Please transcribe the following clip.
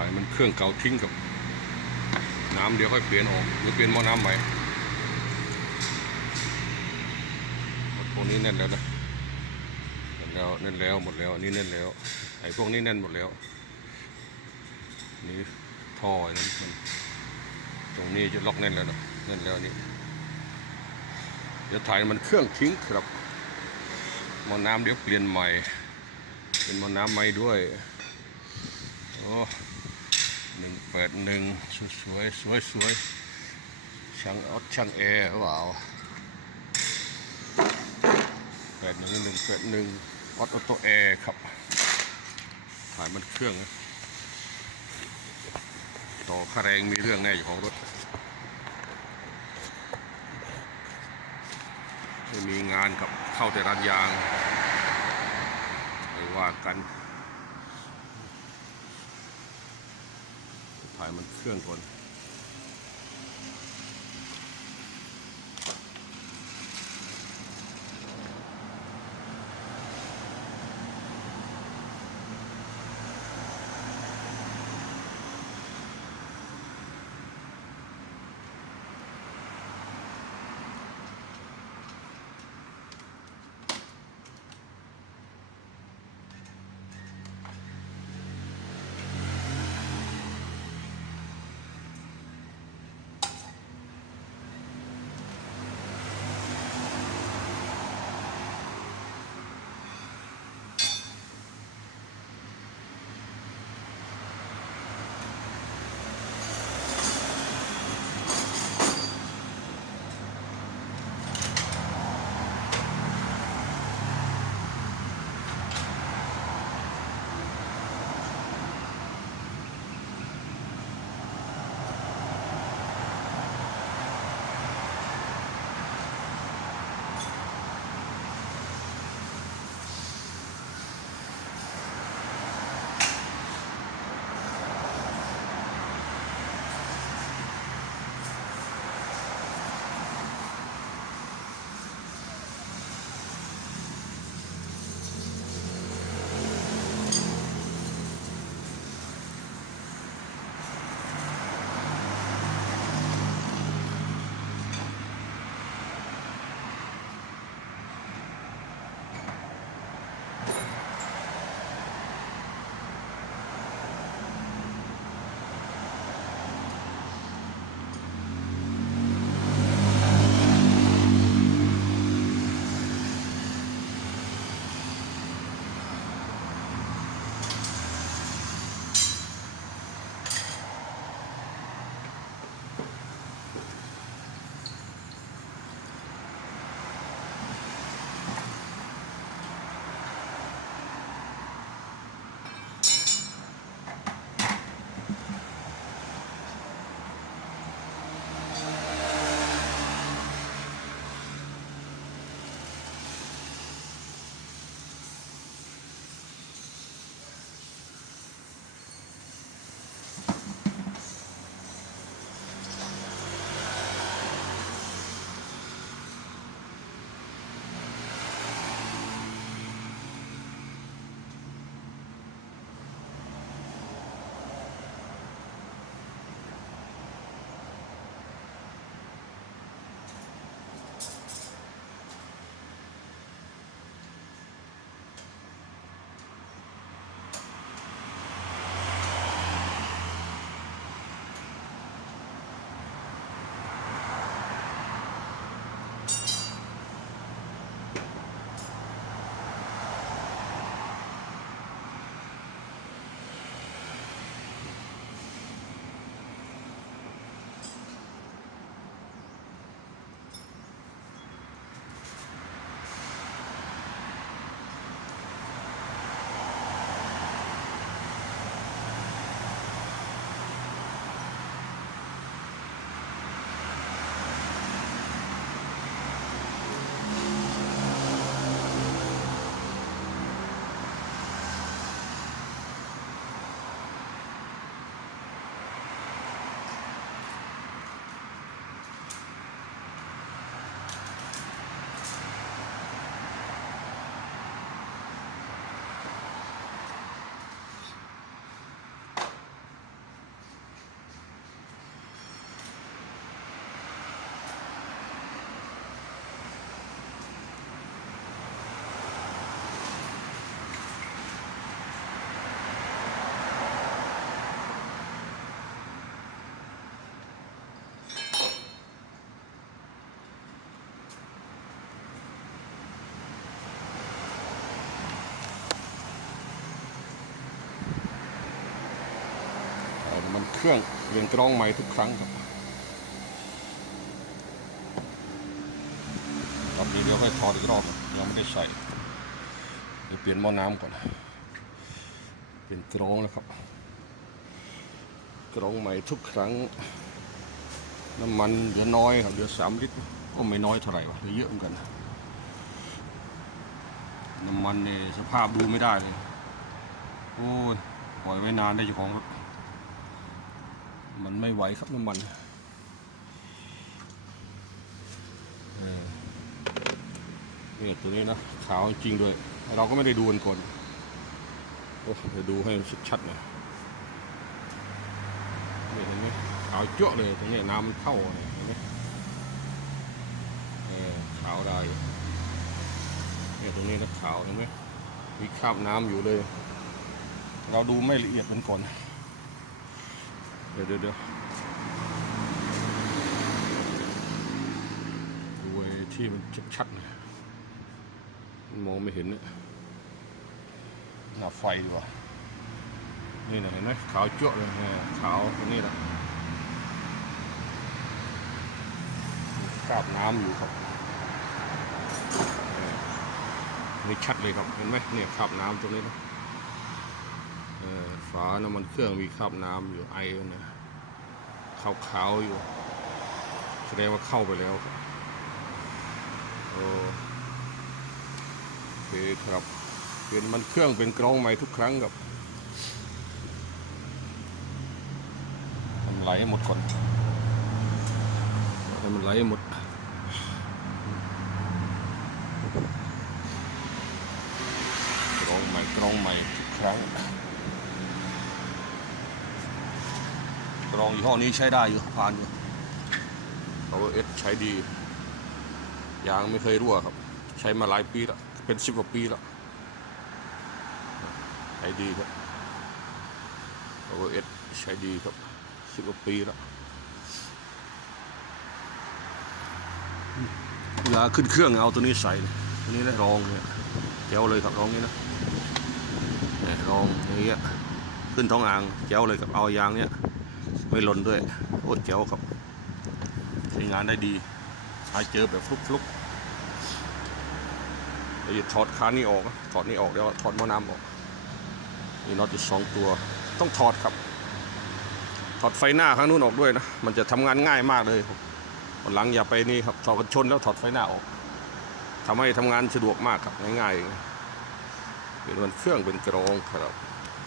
ถ่ายมันเครื่องเก่าทิ้งกับ น้ำเดี๋ยวค่อยเปลี่ยนออกหรือเปลี่ยนหม้อน้ำใหม่พวกนี้แน่นแล้วนะแน่นแล้วแน่นแล้วหมดแล้วอันนี้แน่นแล้วไอ้พวกนี้แน่นหมดแล้วนี่ท่อนั้นมันตรงนี้จะล็อกแน่นแล้วนะแน่นแล้วนนี่เดี๋ยวถ่ายมันเครื่องทิ้งครับหม้อน้ำเดี๋ยวเปลี่ยนใหม่ เป็นหม้อน้ำใหม่ด้วยโอ้ หนึ่งแปดหนึ่งสวยสวยสวยช่างออดช่างแอร์หรือเปล่าแปดหนึ่งหนึ่งแปดหนึ่งออดออโตแอร์ครับถ่ายมันเครื่องนะต่อค่าแรงมีเรื่องแน่อยู่ของรถไม่มีงานกับเข้าแต่ร้านยางไม่ว่ากัน ถ่าย มันเครื่องก่อ รื่อง เปลี่ยนกรองใหม่ทุกครั้งครับตอนนี้เดี๋ยวให้ถอดอีกรอบยังไม่ได้ใส่เดี๋ยวเปลี่ยนหม้อน้ำก่อน เปลี่ยนกรองแล้วครับ กรองใหม่ทุกครั้ง น้ำมันเหลือน้อยครับเหลือสามลิตรก็ไม่น้อยเท่าไหร่วะเหลือเยอะเหมือนกัน น้ำมันเนี่ยสภาพดูไม่ได้เลย โอ้ยปล่อยไว้นานได้เจ้าของรถ มันไม่ไหวครับน้ำมันเออนี่ยตัวนี้นะขาวจริงด้วย เราก็ไม่ได้ดูกันก่อนโอ้เดี๋ยวดูให้มันชัดๆหน่อยนี่เห็นไหมขาวเจาะเลยตรงนี้น้ำมันเข้าเนี่ยเห็นไหมเออขาวได้เนี่ยตรงนี้นะขาวเห็นไหมมีคราบน้ำอยู่เลย เราดูไม่ละเอียดเป็นก่อน ดี๋ยวเดี๋ยวเดี๋ยวดูไอ้ที่มันชัดๆหน่อยมองไม่เห็นเนี่ยหน้าไฟดีกว่า นี่นะเห็นไหมขาวเจ้าะเลยขาวตรงนี้แหละมีคราบน้ำอยู่ครับนี่ชัดเลยครับ เห็นไหมเนี่ยคราบน้ำตรงนี้นะ ฝาน้ำมันเครื่องมีคราบน้ำอยู่ไอมันนะขาวๆอยู่ แสดงว่าเข้าไปแล้วครับโอเคครับ เปลี่ยนมันเครื่องเป็นกรองใหม่ทุกครั้งครับทำไหลหมดก่อนให้มันไหลหมดกรองใหม่กรองใหม่ทุกครั้ง รองยี่ห้อนี้ใช้ได้อยู่ผ่านอยู่ Power S ใช้ดี ยางไม่เคยรั่วครับ ใช้มาหลายปีแล้ว เป็นสิบกว่าปีแล้ว ใช้ดีครับ Power S ใช้ดีครับสิบกว่าปีแล้วเวลาขึ้นเครื่องเอาตัวนี้ใส่เลยตัวนี้นะรองเนี่ยเจ้าเลยครับรองนี้นะเนี่ยรองอย่างเงี้ยขึ้นท้องอ่างเจ้าเลยครับเอายางเนี้ย ไม่หล่นด้วย โอ้เจ๋วครับใช้งานได้ดีหาเจอแบบฟลุกๆเราจะถอดคานนี้ออกถอดนี้ออกแล้วถอดหม้อน้ำออกมีน็อตอยู่สองตัว ต้องถอดครับ ถอดไฟหน้าข้างนู้นออกด้วยนะ มันจะทำงานง่ายมากเลยครับหลังอย่าไปนี่ครับถอดกันชนแล้วถอดไฟหน้าออกทำให้ทำงานสะดวกมากครับง่ายๆเป็นมันเครื่องเป็นกรองครับ